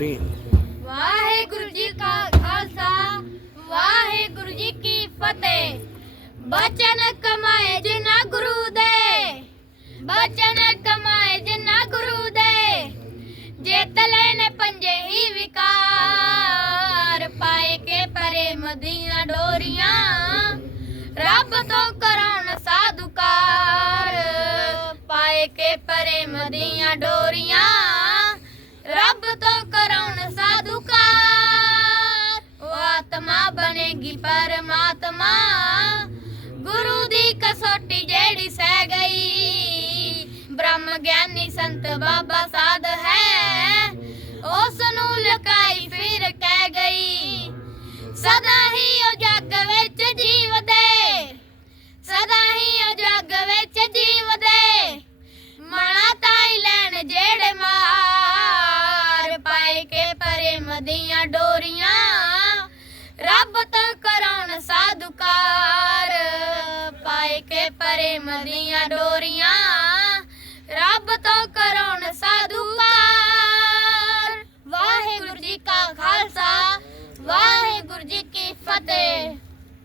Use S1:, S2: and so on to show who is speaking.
S1: 3
S2: ਵਾਹਿਗੁਰੂ ਜੀ ਕਾ ਖਾਲਸਾ, ਵਾਹਿਗੁਰੂ ਜੀ ਕੀ ਫਤਿਹ। ਬਚਨ ਕਮਾਏ ਜਿਨਾ ਗੁਰੂ ਦੇ। ਬਚਨ ਕਮਾਏ ਜਿਨਾ ਗੁਰੂ ਦੇ। ਜੇ ਤਲੇ ਪੰਜੇ ਹੀ ਵਿਕਾਰ। ਪਾਏ ਕੇ ਪਰੇ ਮਦੀਆਂ ਡੋਰੀਆਂ। ਰੱਬ ਤੋਂ ਕਰਾਉਣ ਸਾਧੂਕਾਰ ਪਾਏ ਕੇ ਪਰੇ ਮਦੀਆਂ ਡੋਰੀਆਂ। ਆਤਮਾ ਪਰਮਾਤਮਾ। ਗੁਰੂ ਦੀ ਕਸੋਟੀ ਜਿਹੜੀ ਸਹਿ ਗਈ, ਬ੍ਰਹਮ ਗਿਆਨੀ ਸੰਤ ਬਾਬਾ ਸਾਧ ਹੈ ਉਸ ਨੂੰ ਲਕਾਈ ਫਿਰ ਕਹਿ ਗਈ, ਸਦਾ ਹੀ ਉਹ ਜੱਗ ਵਿੱਚ ਜੀਵਦੇ, ਸਦਾ ਹੀ ਉਹ ਜੱਗ ਵਿੱਚ ਜੀਵਦੇ ਮਣਾ ਤਾਈ ਲੈਣ ਜਿਹੜੇ ਮਾਰ, ਪਾਏ ਕੇ ਪਰੇ ਮਦੀਆਂ ਤੇ ਪ੍ਰੇਮ ਦੀਆਂ ਡੋਰੀਆਂ। ਰੱਬ ਤੋਂ ਕਰਾਉਣ ਸਾਧੂ ਕਾਰ ਵਾਹਿਗੁਰੂ ਜੀ ਕਾ ਖਾਲਸਾ, ਵਾਹਿਗੁਰੂ ਜੀ ਕੀ ਫਤਿਹ।